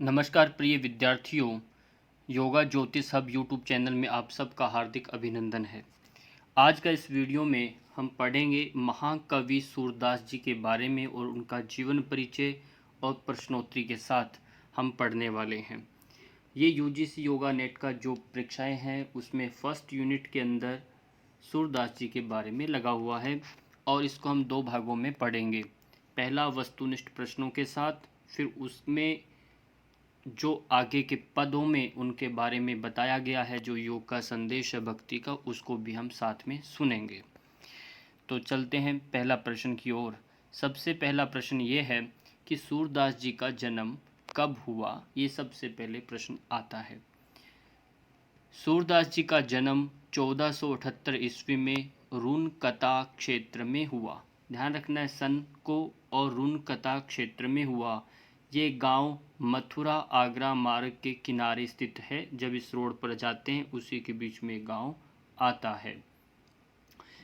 नमस्कार प्रिय विद्यार्थियों, योगा ज्योतिष हब यूट्यूब चैनल में आप सबका हार्दिक अभिनंदन है। आज का इस वीडियो में हम पढ़ेंगे महाकवि सूरदास जी के बारे में और उनका जीवन परिचय और प्रश्नोत्तरी के साथ हम पढ़ने वाले हैं। ये यूजीसी योगा नेट का जो परीक्षाएं हैं उसमें फर्स्ट यूनिट के अंदर सूरदास जी के बारे में लगा हुआ है और इसको हम दो भागों में पढ़ेंगे। पहला वस्तुनिष्ठ प्रश्नों के साथ, फिर उसमें जो आगे के पदों में उनके बारे में बताया गया है, जो योग का संदेश है भक्ति का, उसको भी हम साथ में सुनेंगे। तो चलते हैं पहला प्रश्न की ओर। सबसे पहला प्रश्न ये है कि सूरदास जी का जन्म कब हुआ, ये सबसे पहले प्रश्न आता है। सूरदास जी का जन्म 1478 ईस्वी में रूनकता क्षेत्र में हुआ। ध्यान रखना है सन को, और रूनकता क्षेत्र में हुआ। ये गांव मथुरा आगरा मार्ग के किनारे स्थित है। जब इस रोड पर जाते हैं उसी के बीच में गांव आता है।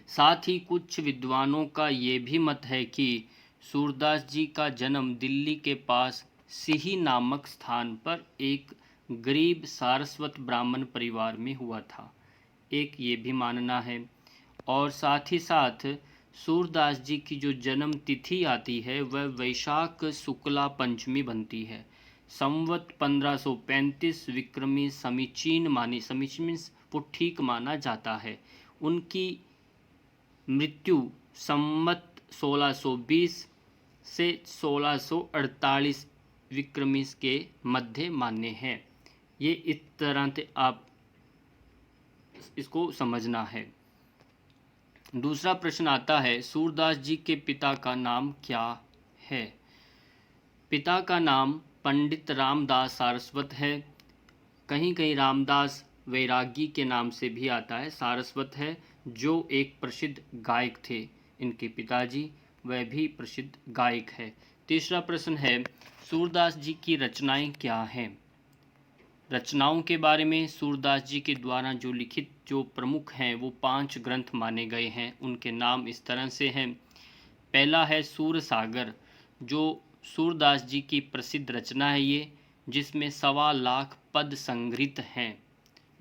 साथ ही कुछ विद्वानों का ये भी मत है कि सूरदास जी का जन्म दिल्ली के पास सिही नामक स्थान पर एक गरीब सारस्वत ब्राह्मण परिवार में हुआ था। एक ये भी मानना है। और साथ ही साथ सूरदास जी की जो जन्म तिथि आती है वह वैशाख शुक्ला पंचमी बनती है। संवत 1535 विक्रमी समीचीन मानी, समीचीन वो ठीक माना जाता है। उनकी मृत्यु संवत 1620 से 1648 विक्रमी के मध्य मान्य है। ये इस तरह से आप इसको समझना है। दूसरा प्रश्न आता है, सूरदास जी के पिता का नाम क्या है। पिता का नाम पंडित रामदास सारस्वत है। कहीं कहीं रामदास वैरागी के नाम से भी आता है। सारस्वत है जो एक प्रसिद्ध गायक थे। इनके पिताजी वह भी प्रसिद्ध गायक है। तीसरा प्रश्न है, सूरदास जी की रचनाएं क्या हैं। रचनाओं के बारे में सूरदास जी के द्वारा जो लिखित जो प्रमुख हैं वो 5 ग्रंथ माने गए हैं। उनके नाम इस तरह से हैं। पहला है सूरसागर, जो सूरदास जी की प्रसिद्ध रचना है ये, जिसमें 1.25 लाख पद संग्रहित हैं।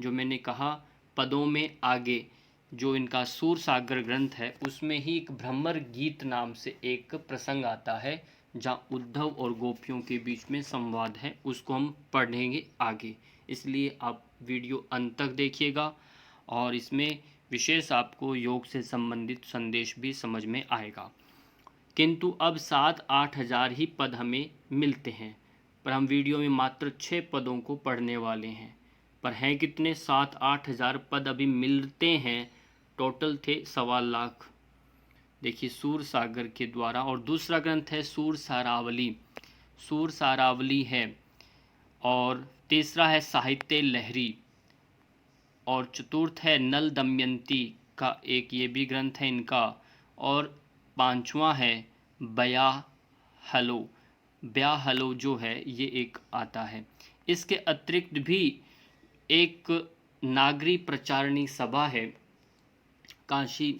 जो मैंने कहा पदों में आगे जो इनका सूरसागर ग्रंथ है उसमें ही एक भ्रमर गीत नाम से एक प्रसंग आता है जहाँ उद्धव और गोपियों के बीच में संवाद है। उसको हम पढ़ेंगे आगे, इसलिए आप वीडियो अंत तक देखिएगा और इसमें विशेष आपको योग से संबंधित संदेश भी समझ में आएगा। किंतु अब 7-8 हज़ार ही पद हमें मिलते हैं, पर हम वीडियो में मात्र 6 पदों को पढ़ने वाले हैं। पर हैं कितने? 7-8 हज़ार पद अभी मिलते हैं। टोटल थे 1.25 लाख। देखिए सूर सागर के द्वारा। और दूसरा ग्रंथ है सूर सारावली, सूर सारावली है। और तीसरा है साहित्य लहरी। और चतुर्थ है नल दमयंती का एक ये भी ग्रंथ है इनका। और पांचवा है ब्याह हलो, ब्याह हलो जो है ये एक आता है। इसके अतिरिक्त भी एक नागरी प्रचारणी सभा है काशी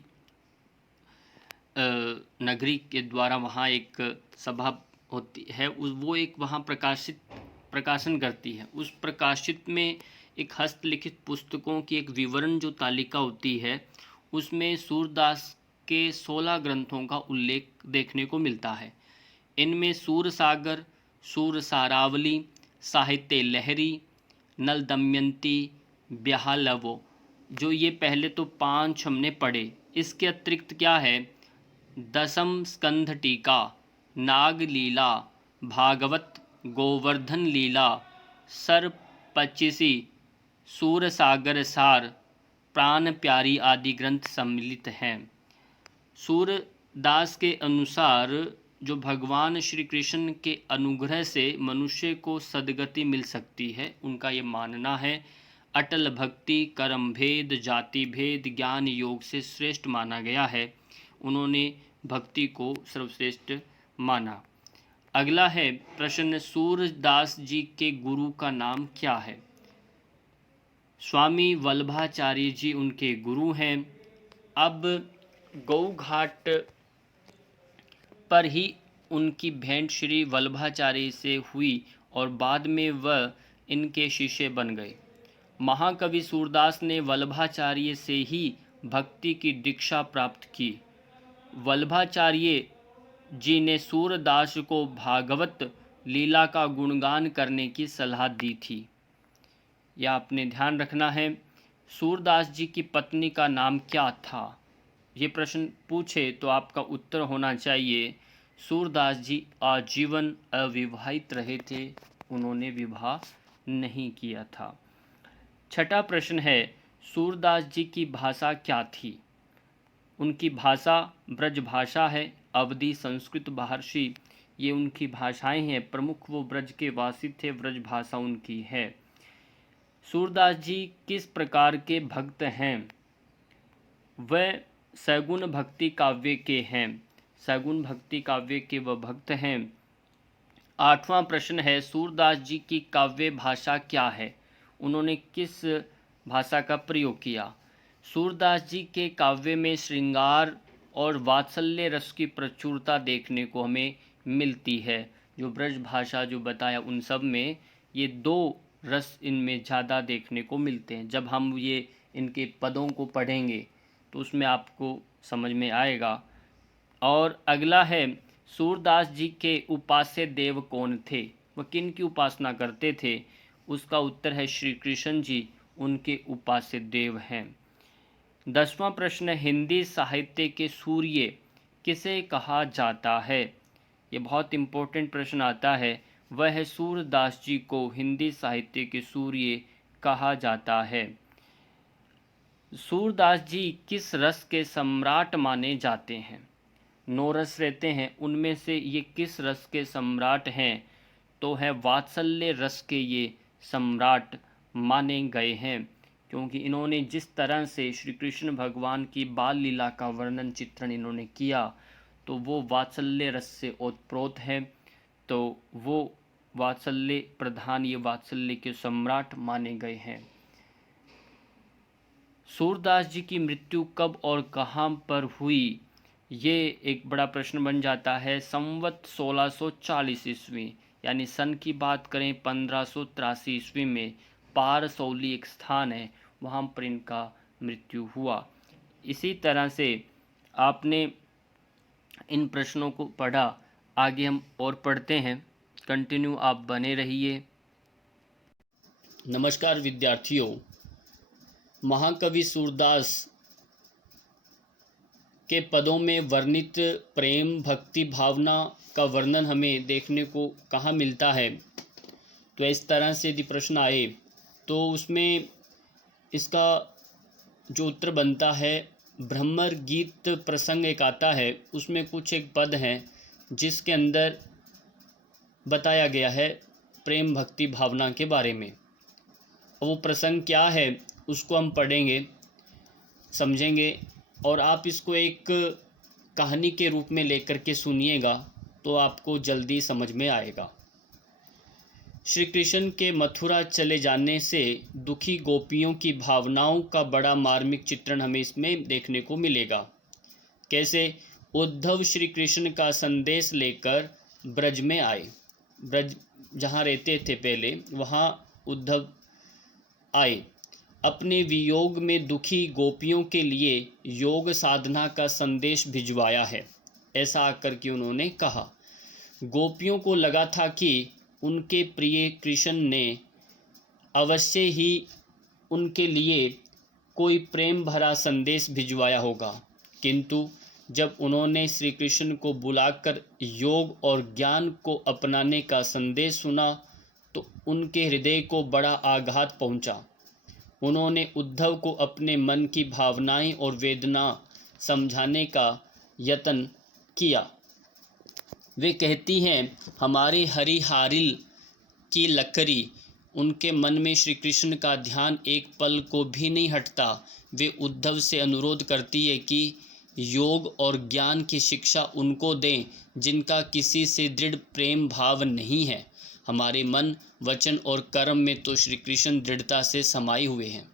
नगरी के द्वारा, वहाँ एक सभा होती है, वो एक वहाँ प्रकाशन करती है। उस प्रकाशित में एक हस्तलिखित पुस्तकों की एक विवरण जो तालिका होती है उसमें सूरदास के 16 ग्रंथों का उल्लेख देखने को मिलता है। इनमें सूरसागर, सूर सारावली, साहित्य लहरी, नल दमयंती, ब्याहलवो, जो ये पहले तो 5 हमने पढ़े। इसके अतिरिक्त क्या है, दशम स्कंध टीका, नाग लीला, भागवत, गोवर्धन लीला, सर 25, सूरसागर सार, प्राण प्यारी आदि ग्रंथ सम्मिलित हैं। सूरदास के अनुसार जो भगवान श्री कृष्ण के अनुग्रह से मनुष्य को सद्गति मिल सकती है, उनका ये मानना है। अटल भक्ति कर्म भेद जाति भेद ज्ञान योग से श्रेष्ठ माना गया है। उन्होंने भक्ति को सर्वश्रेष्ठ माना। अगला है प्रश्न, सूरदास जी के गुरु का नाम क्या है। स्वामी वल्लभाचार्य जी उनके गुरु हैं। अब गौ घाट पर ही उनकी भेंट श्री वल्लभाचार्य से हुई और बाद में वह इनके शिष्य बन गए। महाकवि सूरदास ने वल्लभाचार्य से ही भक्ति की दीक्षा प्राप्त की। वल्लभाचार्य जी ने सूरदास को भागवत लीला का गुणगान करने की सलाह दी थी। यह आपने ध्यान रखना है। सूरदास जी की पत्नी का नाम क्या था? ये प्रश्न पूछे तो आपका उत्तर होना चाहिए सूरदास जी आजीवन अविवाहित रहे थे, उन्होंने विवाह नहीं किया था। छठा प्रश्न है, सूरदास जी की भाषा क्या थी? उनकी भाषा ब्रज भाषा है। अवधी, संस्कृत, महर्षि, ये उनकी भाषाएं हैं। प्रमुख वो ब्रज के वासी थे, ब्रज भाषा उनकी है। सूरदास जी किस प्रकार के भक्त हैं? वह सगुण भक्ति काव्य के हैं। सगुण भक्ति काव्य के वह भक्त हैं। आठवां प्रश्न है, सूरदास जी की काव्य भाषा क्या है? उन्होंने किस भाषा का प्रयोग किया? सूरदास जी के काव्य में श्रृंगार और वात्सल्य रस की प्रचुरता देखने को हमें मिलती है। जो ब्रज भाषा जो बताया उन सब में ये दो रस इनमें ज़्यादा देखने को मिलते हैं। जब हम ये इनके पदों को पढ़ेंगे तो उसमें आपको समझ में आएगा। और अगला है, सूरदास जी के उपास्य देव कौन थे? वह किन की उपासना करते थे? उसका उत्तर है श्री कृष्ण जी उनके उपास्य देव हैं। 10वां प्रश्न, हिंदी साहित्य के सूर्य किसे कहा जाता है? ये बहुत इम्पोर्टेंट प्रश्न आता है। वह है सूरदास जी को हिंदी साहित्य के सूर्य कहा जाता है। सूरदास जी किस रस के सम्राट माने जाते हैं? 9 रस रहते हैं, उनमें से ये किस रस के सम्राट हैं? तो है वात्सल्य रस के ये सम्राट माने गए हैं, क्योंकि इन्होंने जिस तरह से श्री कृष्ण भगवान की बाल लीला का वर्णन चित्रण इन्होंने किया तो वो वात्सल्य रस से ओतप्रोत है। तो वो वात्सल्य प्रधान, ये वात्सल्य के सम्राट माने गए हैं। सूरदास जी की मृत्यु कब और कहाँ पर हुई? ये एक बड़ा प्रश्न बन जाता है। संवत 1640 ईस्वी, यानी सन की बात करें 1583 ईस्वी में पारसौली एक स्थान है, वहाँ पर इनका मृत्यु हुआ। इसी तरह से आपने इन प्रश्नों को पढ़ा, आगे हम और पढ़ते हैं। कंटिन्यू आप बने रहिए। नमस्कार विद्यार्थियों, महाकवि सूरदास के पदों में वर्णित प्रेम भक्ति भावना का वर्णन हमें देखने को कहाँ मिलता है? तो इस तरह से यदि प्रश्न आए तो उसमें इसका जो उत्तर बनता है, भ्रमर गीत प्रसंग एक आता है, उसमें कुछ एक पद हैं जिसके अंदर बताया गया है प्रेम भक्ति भावना के बारे में। वो प्रसंग क्या है उसको हम पढ़ेंगे, समझेंगे, और आप इसको एक कहानी के रूप में लेकर के सुनिएगा तो आपको जल्दी समझ में आएगा। श्री कृष्ण के मथुरा चले जाने से दुखी गोपियों की भावनाओं का बड़ा मार्मिक चित्रण हमें इसमें देखने को मिलेगा। कैसे उद्धव श्री कृष्ण का संदेश लेकर ब्रज में आए। ब्रज जहाँ रहते थे पहले, वहाँ उद्धव आए। अपने वियोग में दुखी गोपियों के लिए योग साधना का संदेश भिजवाया है, ऐसा आकर के उन्होंने कहा। गोपियों को लगा था कि उनके प्रिय कृष्ण ने अवश्य ही उनके लिए कोई प्रेम भरा संदेश भिजवाया होगा, किंतु जब उन्होंने श्री कृष्ण को बुलाकर योग और ज्ञान को अपनाने का संदेश सुना तो उनके हृदय को बड़ा आघात पहुंचा। उन्होंने उद्धव को अपने मन की भावनाएं और वेदना समझाने का यत्न किया। वे कहती हैं, हमारे हरिहारिल की लकड़ी। उनके मन में श्री कृष्ण का ध्यान एक पल को भी नहीं हटता। वे उद्धव से अनुरोध करती है कि योग और ज्ञान की शिक्षा उनको दें जिनका किसी से दृढ़ प्रेम भाव नहीं है। हमारे मन, वचन और कर्म में तो श्री कृष्ण दृढ़ता से समाये हुए हैं।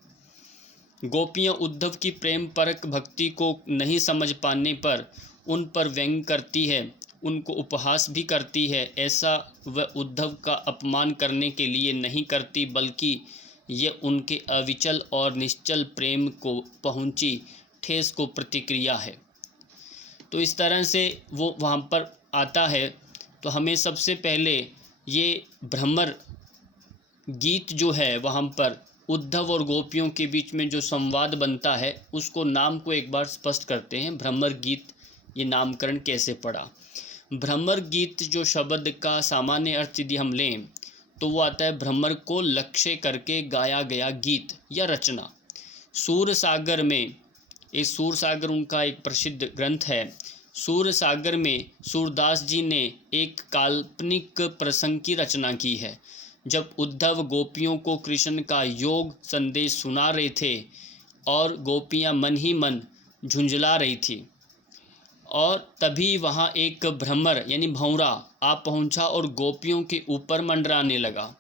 गोपियाँ उद्धव की प्रेम परक भक्ति को नहीं समझ पाने पर उन पर व्यंग करती है उनको उपहास भी करती है, ऐसा वह उद्धव का अपमान करने के लिए नहीं करती, बल्कि ये उनके अविचल और निश्चल प्रेम को पहुंची ठेस को प्रतिक्रिया है। तो इस तरह से वो वहाँ पर आता है। तो हमें सबसे पहले ये भ्रमर गीत जो है वहाँ पर उद्धव और गोपियों के बीच में जो संवाद बनता है उसको नाम को एक बार स्पष्ट करते हैं। भ्रमर गीत ये नामकरण कैसे पड़ा? भ्रमर गीत जो शब्द का सामान्य अर्थ यदि हम लें तो वो आता है भ्रमर को लक्ष्य करके गाया गया गीत या रचना। सूरसागर में, ये सूरसागर उनका एक प्रसिद्ध ग्रंथ है। सूरसागर में सूरदास जी ने एक काल्पनिक प्रसंग की रचना की है। जब उद्धव गोपियों को कृष्ण का योग संदेश सुना रहे थे और गोपियां मन ही मन झुंझला रही थी, और तभी वहाँ एक भ्रमर यानी भंवरा आ पहुँचा और गोपियों के ऊपर मंडराने लगा।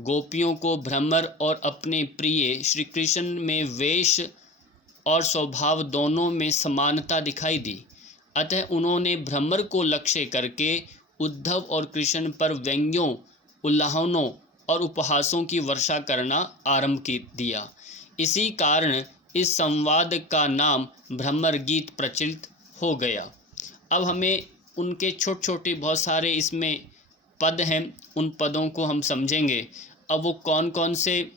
गोपियों को भ्रमर और अपने प्रिय श्री कृष्ण में वेश और स्वभाव दोनों में समानता दिखाई दी। अतः उन्होंने भ्रमर को लक्ष्य करके उद्धव और कृष्ण पर व्यंग्यों, उल्लाहनों और उपहासों की वर्षा करना आरंभ की दिया। इसी कारण इस संवाद का नाम भ्रमर गीत प्रचलित हो गया। अब हमें उनके छोटे छोटे बहुत सारे इसमें पद हैं, उन पदों को हम समझेंगे। अब वो कौन कौन से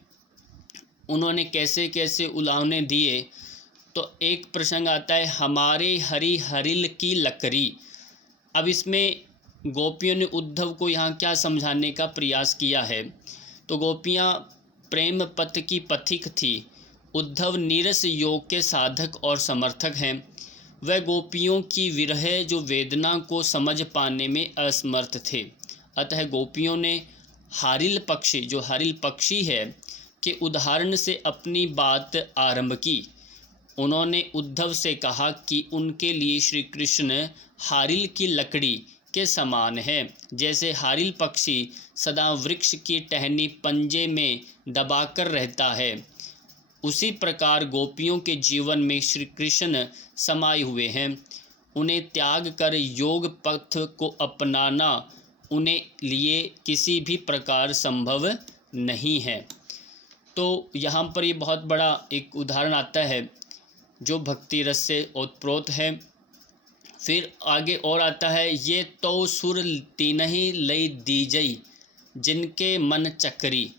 उन्होंने कैसे कैसे उलाहने दिए। तो एक प्रसंग आता है, हमारे हरि हरिल की लकड़ी। अब इसमें गोपियों ने उद्धव को यहाँ क्या समझाने का प्रयास किया है? तो गोपियाँ प्रेम पथ की पथिक थी, उद्धव नीरस योग के साधक और समर्थक हैं। वह गोपियों की विरह जो वेदना को समझ पाने में असमर्थ थे। अतः गोपियों ने हारिल पक्षी, जो हारिल पक्षी है, के उदाहरण से अपनी बात आरंभ की। उन्होंने उद्धव से कहा कि उनके लिए श्री कृष्ण हारिल की लकड़ी के समान है। जैसे हारिल पक्षी सदा वृक्ष की टहनी पंजे में दबाकर रहता है, उसी प्रकार गोपियों के जीवन में श्री कृष्ण समाये हुए हैं। उन्हें त्याग कर योग पथ को अपनाना उन्हें लिए किसी भी प्रकार संभव नहीं है। तो यहाँ पर ये बहुत बड़ा एक उदाहरण आता है जो भक्ति रस से ओतप्रोत है। फिर आगे और आता है, ये तो सुर तीनहि लई दीजई जिनके मन चक्री।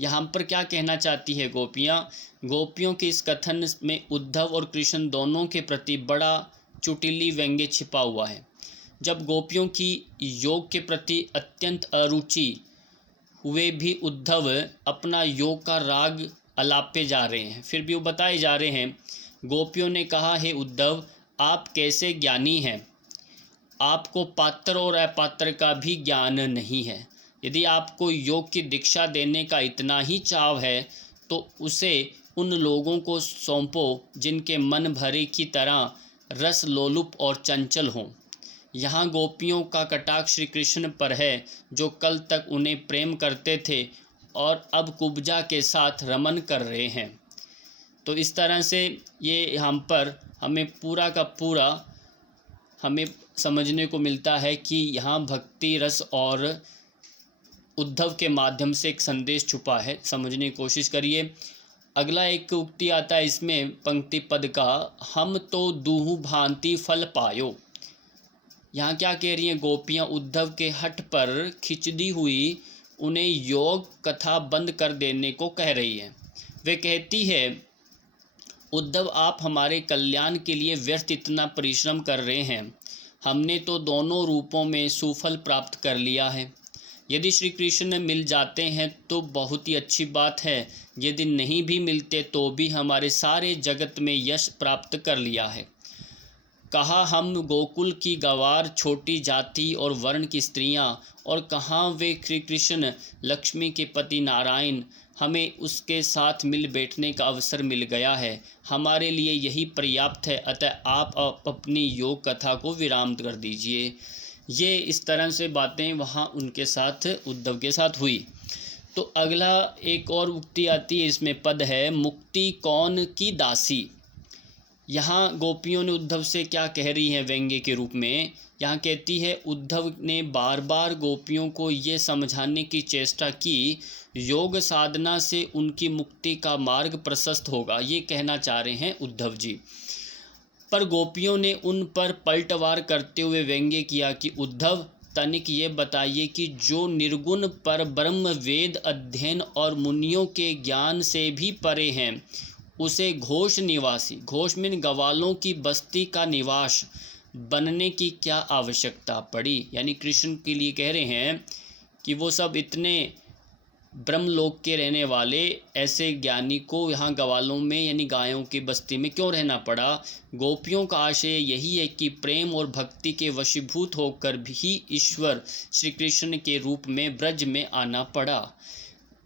यहाँ पर क्या कहना चाहती है गोपियाँ? गोपियों के इस कथन में उद्धव और कृष्ण दोनों के प्रति बड़ा चुटिली व्यंग्य छिपा हुआ है। जब गोपियों की योग के प्रति अत्यंत अरुचि हुए भी उद्धव अपना योग का राग अलापे जा रहे हैं, फिर भी वो बताए जा रहे हैं। गोपियों ने कहा, हे उद्धव, आप कैसे ज्ञानी हैं, आपको पात्र और अपात्र का भी ज्ञान नहीं है। यदि आपको योग की दीक्षा देने का इतना ही चाव है तो उसे उन लोगों को सौंपो जिनके मन भरे की तरह रस लोलुप और चंचल हों। यहाँ गोपियों का कटाक्ष श्री कृष्ण पर है, जो कल तक उन्हें प्रेम करते थे और अब कुब्जा के साथ रमन कर रहे हैं। तो इस तरह से ये यहाँ पर हमें पूरा का पूरा हमें समझने को मिलता है कि यहाँ भक्ति रस और उद्धव के माध्यम से एक संदेश छुपा है। समझने की कोशिश करिए। अगला एक उक्ति आता है इसमें पंक्ति पद का, हम तो दूहु भांति फल पायो। यहाँ क्या कह रही हैं गोपियाँ? उद्धव के हठ पर खिंचदी हुई उन्हें योग कथा बंद कर देने को कह रही है। वे कहती है, उद्धव, आप हमारे कल्याण के लिए व्यर्थ इतना परिश्रम कर रहे हैं। हमने तो दोनों रूपों में सुफल प्राप्त कर लिया है। यदि श्री कृष्ण मिल जाते हैं तो बहुत ही अच्छी बात है, यदि नहीं भी मिलते तो भी हमारे सारे जगत में यश प्राप्त कर लिया है। कहाँ हम गोकुल की गवार छोटी जाति और वर्ण की स्त्रियां, और कहाँ वे श्री कृष्ण लक्ष्मी के पति नारायण। हमें उसके साथ मिल बैठने का अवसर मिल गया है, हमारे लिए यही पर्याप्त है। अतः आप अपनी योग कथा को विराम कर दीजिए। ये इस तरह से बातें वहाँ उनके साथ उद्धव के साथ हुई। तो अगला एक और उक्ति आती है, इसमें पद है, मुक्ति कौन की दासी। यहाँ गोपियों ने उद्धव से क्या कह रही हैं व्यंग्य के रूप में। यहाँ कहती है, उद्धव ने बार बार गोपियों को ये समझाने की चेष्टा की योग साधना से उनकी मुक्ति का मार्ग प्रशस्त होगा, ये कहना चाह रहे हैं उद्धव जी। पर गोपियों ने उन पर पलटवार करते हुए व्यंग्य किया कि उद्धव, तनिक ये बताइए कि जो निर्गुण पर ब्रह्म वेद अध्ययन और मुनियों के ज्ञान से भी परे हैं, उसे घोष निवासी, घोष में गवालों की बस्ती का निवास बनने की क्या आवश्यकता पड़ी। यानी कृष्ण के लिए कह रहे हैं कि वो सब इतने ब्रह्मलोक के रहने वाले ऐसे ज्ञानी को यहाँ गवालों में यानी गायों की बस्ती में क्यों रहना पड़ा। गोपियों का आशय यही है कि प्रेम और भक्ति के वशीभूत होकर भी ईश्वर श्री कृष्ण के रूप में ब्रज में आना पड़ा।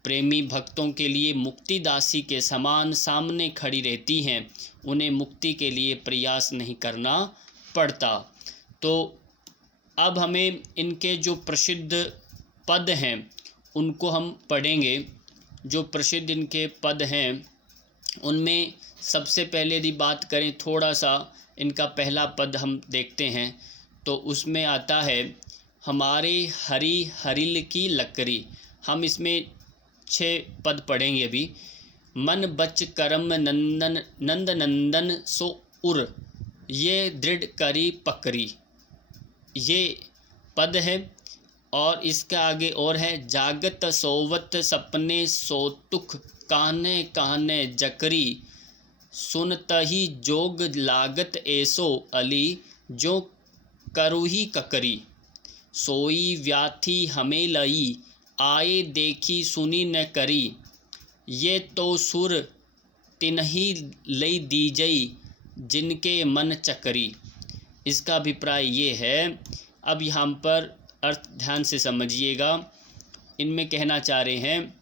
प्रेमी भक्तों के लिए मुक्ति दासी के समान सामने खड़ी रहती हैं, उन्हें मुक्ति के लिए प्रयास नहीं करना पड़ता। तो अब हमें इनके जो प्रसिद्ध पद हैं उनको हम पढ़ेंगे। जो प्रसिद्ध इनके पद हैं उनमें सबसे पहले यदि बात करें, थोड़ा सा इनका पहला पद हम देखते हैं तो उसमें आता है, हमारे हरि हरिल की लकड़ी। हम इसमें 6 पद पढ़ेंगे अभी। मन बच करम नंदन नंद नंदन सो उर, ये दृढ़ करी पकड़ी, ये पद है। और इसका आगे और है, जागत सोवत सपने सोतुख, काने काने जकरी, सुनतही जोग लागत ऐसो अली, जो करुही ककरी, सोई व्याथी हमें लई, आए देखी सुनी न करी, ये तो सुर तिन्ही लई दीजई, जिनके मन चकरी। इसका अभिप्राय ये है। अब यहाँ पर अर्थ ध्यान से समझिएगा। इनमें कहना चाह रहे हैं,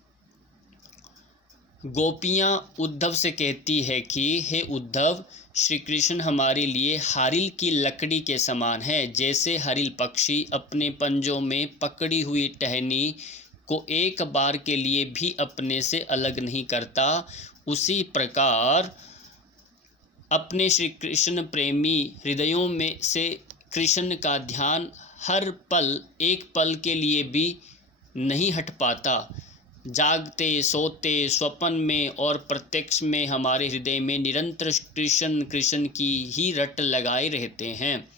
गोपियाँ उद्धव से कहती है कि हे उद्धव, श्री कृष्ण हमारे लिए हारिल की लकड़ी के समान है। जैसे हरिल पक्षी अपने पंजों में पकड़ी हुई टहनी को एक बार के लिए भी अपने से अलग नहीं करता, उसी प्रकार अपने श्री कृष्ण प्रेमी हृदयों में से कृष्ण का ध्यान हर पल एक पल के लिए भी नहीं हट पाता। जागते सोते स्वप्न में और प्रत्यक्ष में हमारे हृदय में निरंतर कृष्ण कृष्ण की ही रट लगाए रहते हैं।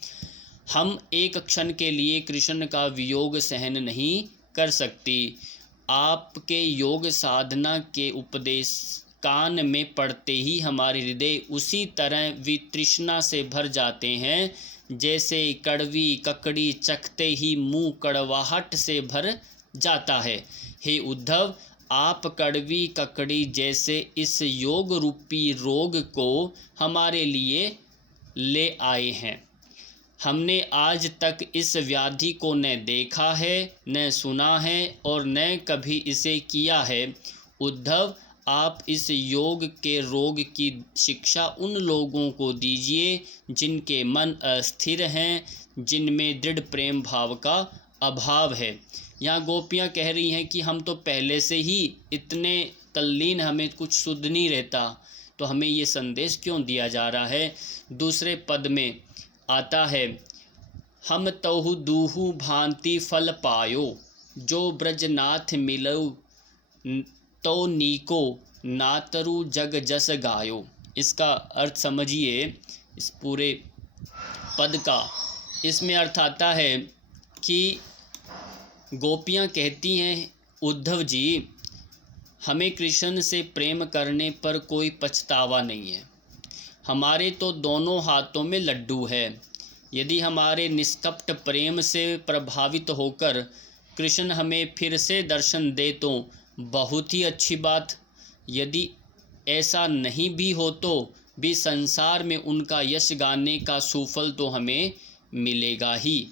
हम एक क्षण के लिए कृष्ण का वियोग सहन नहीं कर सकती। आपके योग साधना के उपदेश कान में पड़ते ही हमारे हृदय उसी तरह वितृष्णा से भर जाते हैं जैसे कड़वी ककड़ी चखते ही मुंह कड़वाहट से भर जाता है। हे उद्धव, आप कड़वी ककड़ी जैसे इस योग रूपी रोग को हमारे लिए ले आए हैं। हमने आज तक इस व्याधि को न देखा है, न सुना है और न कभी इसे किया है। उद्धव, आप इस योग के रोग की शिक्षा उन लोगों को दीजिए जिनके मन अस्थिर हैं, जिनमें दृढ़ प्रेम भाव का अभाव है। यहाँ गोपियाँ कह रही हैं कि हम तो पहले से ही इतने तल्लीन, हमें कुछ सुध नहीं रहता, तो हमें ये संदेश क्यों दिया जा रहा है। दूसरे पद में आता है, हम तहु दूहु भांति फल पायो, जो ब्रजनाथ मिलो तो नीको, नातरु जग जस गायो। इसका अर्थ समझिए इस पूरे पद का। इसमें अर्थ आता है कि गोपियाँ कहती हैं, उद्धव जी, हमें कृष्ण से प्रेम करने पर कोई पछतावा नहीं है। हमारे तो दोनों हाथों में लड्डू है। यदि हमारे निष्कपट प्रेम से प्रभावित होकर कृष्ण हमें फिर से दर्शन दे तो बहुत ही अच्छी बात। यदि ऐसा नहीं भी हो तो भी संसार में उनका यश गाने का सुफल तो हमें मिलेगा ही।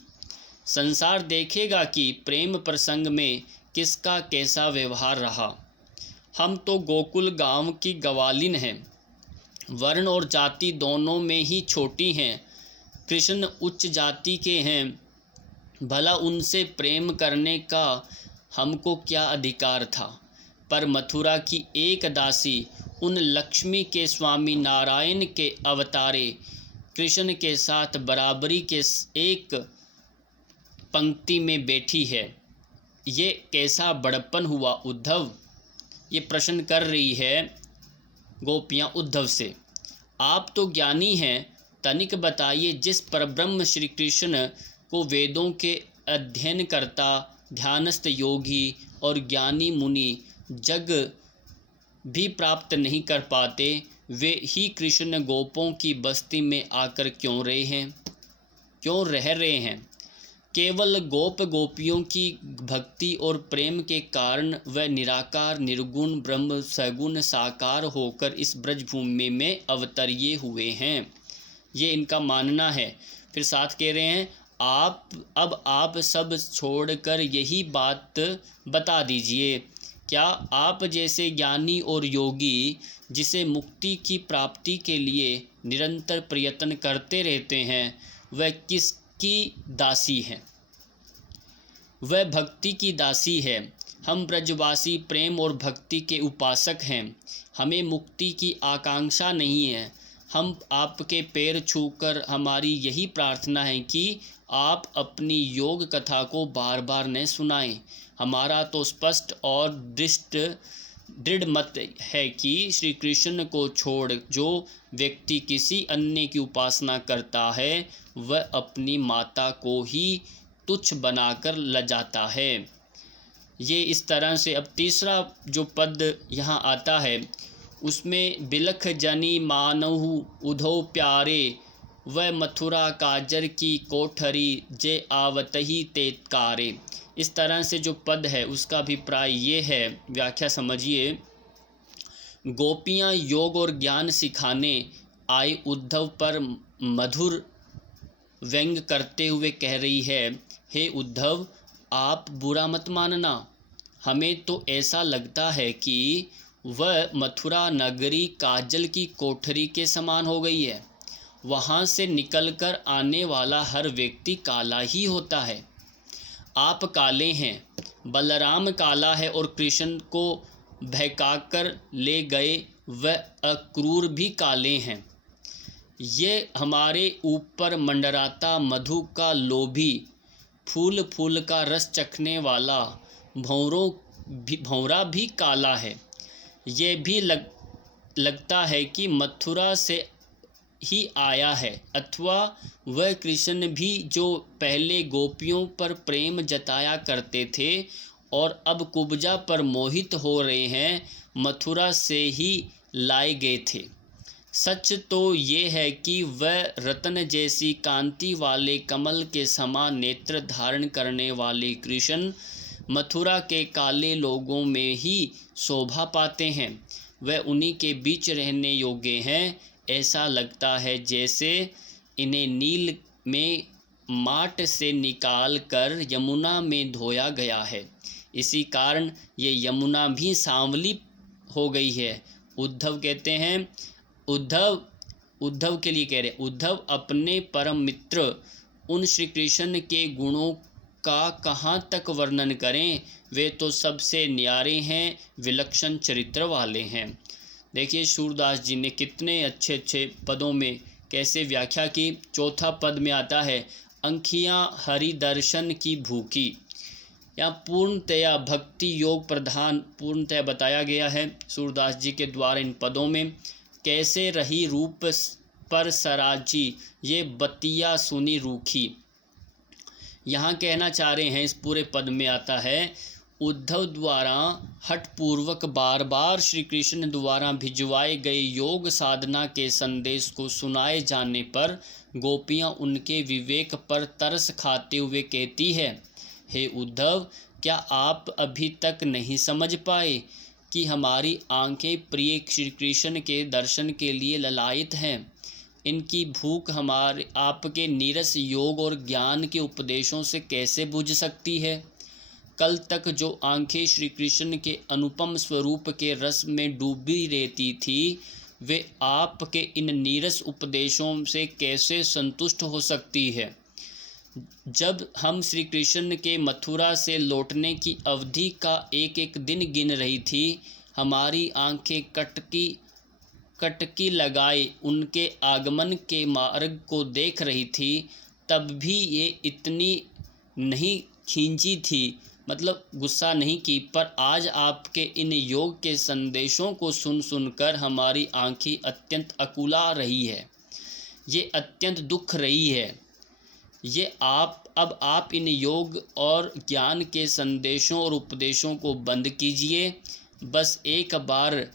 संसार देखेगा कि प्रेम प्रसंग में किसका कैसा व्यवहार रहा। हम तो गोकुल गांव की गवालिन हैं, वर्ण और जाति दोनों में ही छोटी हैं। कृष्ण उच्च जाति के हैं, भला उनसे प्रेम करने का हमको क्या अधिकार था। पर मथुरा की एक दासी उन लक्ष्मी के स्वामी नारायण के अवतारे कृष्ण के साथ बराबरी के एक पंक्ति में बैठी है। ये कैसा बड़प्पन हुआ उद्धव? ये प्रश्न कर रही है गोपियाँ उद्धव से। आप तो ज्ञानी हैं, तनिक बताइए, जिस परब्रह्म श्री कृष्ण को वेदों के अध्ययन करता ध्यानस्थ योगी और ज्ञानी मुनि जग भी प्राप्त नहीं कर पाते, वे ही कृष्ण गोपों की बस्ती में आकर क्यों रह रहे हैं? केवल गोप गोपियों की भक्ति और प्रेम के कारण वह निराकार निर्गुण ब्रह्म सगुण साकार होकर इस ब्रजभूमि में अवतरिए हुए हैं, ये इनका मानना है। फिर साथ कह रहे हैं, आप सब छोड़कर यही बात बता दीजिए, क्या आप जैसे ज्ञानी और योगी जिसे मुक्ति की प्राप्ति के लिए निरंतर प्रयत्न करते रहते हैं, वह किसकी दासी है? वह भक्ति की दासी है। हम ब्रजवासी प्रेम और भक्ति के उपासक हैं। हमें मुक्ति की आकांक्षा नहीं है। हम आपके पैर छूकर हमारी यही प्रार्थना है कि आप अपनी योग कथा को बार बार न सुनाएं। हमारा तो स्पष्ट और दृढ़ मत है कि श्री कृष्ण को छोड़ जो व्यक्ति किसी अन्य की उपासना करता है, वह अपनी माता को ही तुच्छ बनाकर लजाता है। ये इस तरह से अब तीसरा जो पद यहाँ आता है उसमें बिलख जनी मानहु उधो प्यारे, वह मथुरा काजर की कोठरी जे आवतही तेतकारे। इस तरह से जो पद है उसका अभिप्राय ये है, व्याख्या समझिए। गोपियाँ योग और ज्ञान सिखाने आई उद्धव पर मधुर व्यंग करते हुए कह रही है, हे उद्धव, आप बुरा मत मानना। हमें तो ऐसा लगता है कि वह मथुरा नगरी काजल की कोठरी के समान हो गई है। वहाँ से निकलकर आने वाला हर व्यक्ति काला ही होता है। आप काले हैं, बलराम काला है और कृष्ण को बहकाकर ले गए वह अक्रूर भी काले हैं। ये हमारे ऊपर मंडराता मधु का लोभी, फूल फूल का रस चखने वाला भौरा भी काला है। ये भी लगता है कि मथुरा से ही आया है, अथवा वह कृष्ण भी जो पहले गोपियों पर प्रेम जताया करते थे और अब कुब्जा पर मोहित हो रहे हैं, मथुरा से ही लाए गए थे। सच तो ये है कि वह रत्न जैसी कांति वाले कमल के समान नेत्र धारण करने वाले कृष्ण मथुरा के काले लोगों में ही शोभा पाते हैं। वह उन्हीं के बीच रहने योग्य हैं। ऐसा लगता है जैसे इन्हें नील में माट से निकाल कर यमुना में धोया गया है। इसी कारण ये यमुना भी सांवली हो गई है। उद्धव कहते हैं, उद्धव के लिए कह रहे, उद्धव अपने परम मित्र उन श्री कृष्ण के गुणों का कहाँ तक वर्णन करें, वे तो सबसे न्यारे हैं, विलक्षण चरित्र वाले हैं। देखिए सूरदास जी ने कितने अच्छे अच्छे पदों में कैसे व्याख्या की। चौथा पद में आता है, अंखियाँ हरि दर्शन की भूखी। यहाँ पूर्णतया भक्ति योग प्रधान पूर्णतया बताया गया है सूरदास जी के द्वारा इन पदों में। कैसे रही रूप पर सराजी, ये बतिया सुनी रूखी। यहाँ कहना चाह रहे हैं, इस पूरे पद में आता है, उद्धव द्वारा हठपूर्वक बार बार श्री कृष्ण द्वारा भिजवाए गए योग साधना के संदेश को सुनाए जाने पर गोपियाँ उनके विवेक पर तरस खाते हुए कहती है, हे उद्धव, क्या आप अभी तक नहीं समझ पाए कि हमारी आंखें प्रिय श्री कृष्ण के दर्शन के लिए ललायित हैं। इनकी भूख हमारे आपके नीरस योग और ज्ञान के उपदेशों से कैसे बुझ सकती है। कल तक जो आंखें श्री कृष्ण के अनुपम स्वरूप के रस में डूबी रहती थी, वे आपके इन नीरस उपदेशों से कैसे संतुष्ट हो सकती है। जब हम श्री कृष्ण के मथुरा से लौटने की अवधि का एक एक दिन गिन रही थी, हमारी आंखें कटकी लगाए उनके आगमन के मार्ग को देख रही थी, तब भी ये इतनी नहीं खींची थी, मतलब गुस्सा नहीं की। पर आज आपके इन योग के संदेशों को सुन सुनकर हमारी आंखें अत्यंत अकुला रही है, ये अत्यंत दुख रही है। ये अब आप इन योग और ज्ञान के संदेशों और उपदेशों को बंद कीजिए। बस एक बार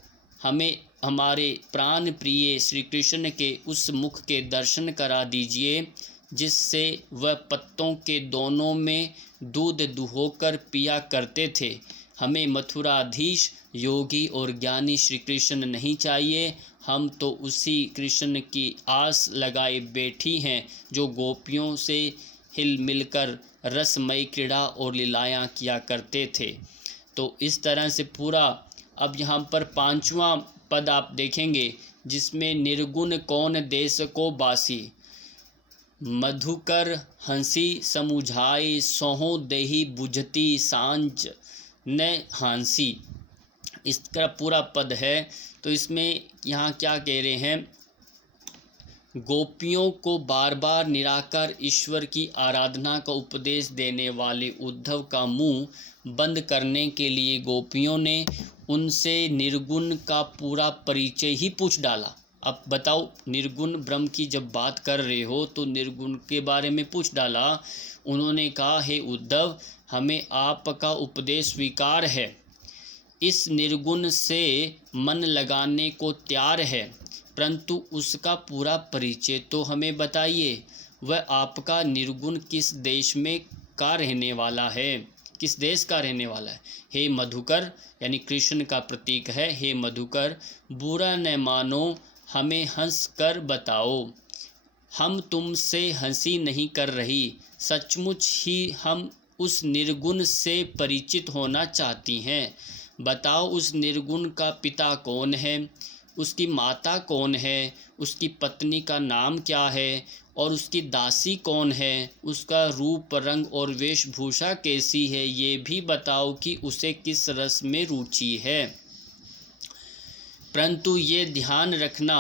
हमें हमारे प्राण प्रिय श्री कृष्ण के उस मुख के दर्शन करा दीजिए, जिससे वह पत्तों के दोनों में दूध दुहोकर पिया करते थे। हमें मथुराधीश योगी और ज्ञानी श्री कृष्ण नहीं चाहिए, हम तो उसी कृष्ण की आस लगाए बैठी हैं जो गोपियों से हिल मिलकर रसमय क्रीड़ा और लीलाएँ किया करते थे। तो इस तरह से पूरा अब यहाँ पर 5वां पद आप देखेंगे, जिसमें निर्गुण कौन देश को बासी, मधुकर हंसी समुझाए सोहो देही बुझती सांझ न हांसी। इसका पूरा पद है। तो इसमें यहाँ क्या कह रहे हैं, गोपियों को बार बार निराकार ईश्वर की आराधना का उपदेश देने वाले उद्धव का मुंह बंद करने के लिए गोपियों ने उनसे निर्गुण का पूरा परिचय ही पूछ डाला। अब बताओ, निर्गुण ब्रह्म की जब बात कर रहे हो तो निर्गुण के बारे में पूछ डाला। उन्होंने कहा, हे उद्धव, हमें आपका उपदेश स्वीकार है, इस निर्गुण से मन लगाने को तैयार है, परंतु उसका पूरा परिचय तो हमें बताइए। वह आपका निर्गुण किस देश में का रहने वाला है, किस देश का रहने वाला है। हे मधुकर, यानी कृष्ण का प्रतीक है, हे मधुकर, बुरा न मानो, हमें हंस कर बताओ। हम तुमसे हंसी नहीं कर रही, सचमुच ही हम उस निर्गुण से परिचित होना चाहती हैं। बताओ, उस निर्गुण का पिता कौन है, उसकी माता कौन है, उसकी पत्नी का नाम क्या है और उसकी दासी कौन है, उसका रूप रंग और वेशभूषा कैसी है, ये भी बताओ कि उसे किस रस में रुचि है। परंतु ये ध्यान रखना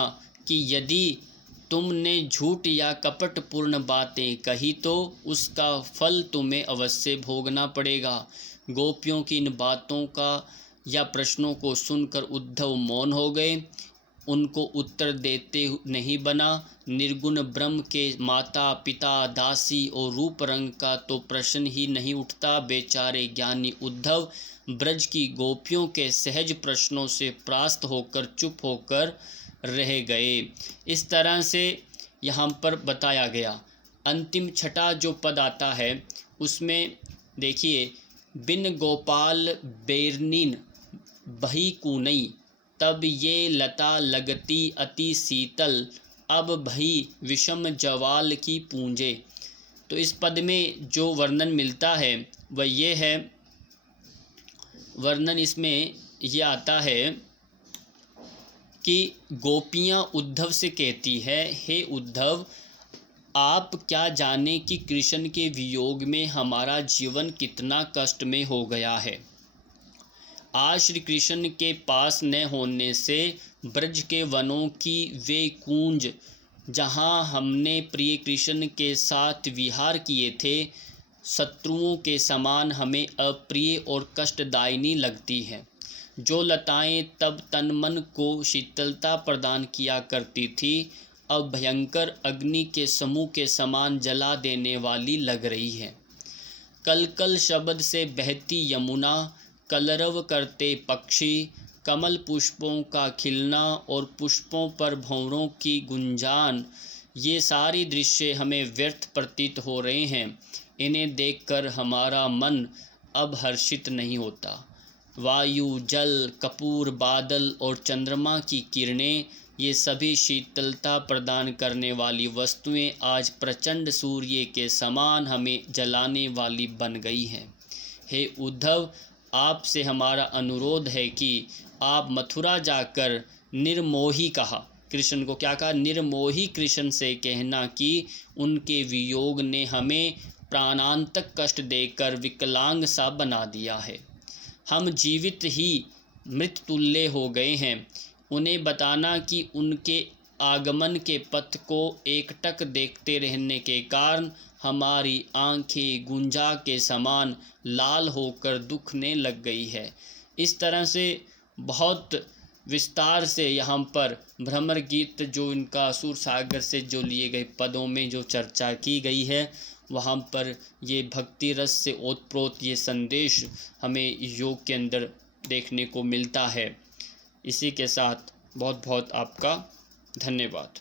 कि यदि तुमने झूठ या कपटपूर्ण बातें कही तो उसका फल तुम्हें अवश्य भोगना पड़ेगा। गोपियों की इन बातों का या प्रश्नों को सुनकर उद्धव मौन हो गए, उनको उत्तर देते नहीं बना। निर्गुण ब्रह्म के माता पिता दासी और रूप रंग का तो प्रश्न ही नहीं उठता। बेचारे ज्ञानी उद्धव ब्रज की गोपियों के सहज प्रश्नों से परास्त होकर चुप होकर रह गए। इस तरह से यहाँ पर बताया गया। अंतिम छठा जो पद आता है उसमें देखिए, बिन गोपाल बेरनीन बही कूनई, तब ये लता लगती अति शीतल, अब भई विषम जवाल की पूंजे। तो इस पद में जो वर्णन मिलता है वह ये है, वर्णन इसमें ये आता है कि गोपियाँ उद्धव से कहती है, हे उद्धव, आप क्या जाने कि कृष्ण के वियोग में हमारा जीवन कितना कष्ट में हो गया है। आज श्री कृष्ण के पास न होने से ब्रज के वनों की वे कूंज जहाँ हमने प्रिय कृष्ण के साथ विहार किए थे, शत्रुओं के समान हमें अप्रिय और कष्टदायिनी लगती हैं। जो लताएं तब तन मन को शीतलता प्रदान किया करती थी, अब भयंकर अग्नि के समूह के समान जला देने वाली लग रही है। कलकल शब्द से बहती यमुना, कलरव करते पक्षी, कमल पुष्पों का खिलना और पुष्पों पर भंवरों की गुंजान, ये सारी दृश्य हमें व्यर्थ प्रतीत हो रहे हैं। इन्हें देखकर हमारा मन अब हर्षित नहीं होता। वायु, जल, कपूर, बादल और चंद्रमा की किरणें, ये सभी शीतलता प्रदान करने वाली वस्तुएं आज प्रचंड सूर्य के समान हमें जलाने वाली बन गई हैं। हे उद्धव, आपसे हमारा अनुरोध है कि आप मथुरा जाकर निर्मोही कहा कृष्ण को क्या कहा, निर्मोही कृष्ण से कहना कि उनके वियोग ने हमें प्राणांतक कष्ट देकर विकलांग सा बना दिया है। हम जीवित ही मृततुल्य हो गए हैं। उन्हें बताना कि उनके आगमन के पथ को एकटक देखते रहने के कारण हमारी आंखें गुंजा के समान लाल होकर दुखने लग गई है। इस तरह से बहुत विस्तार से यहाँ पर भ्रमर गीत जो इनका असुर सागर से जो लिए गए पदों में जो चर्चा की गई है, वहाँ पर ये भक्ति रस से ओतप्रोत ये संदेश हमें योग के अंदर देखने को मिलता है। इसी के साथ बहुत बहुत आपका धन्यवाद।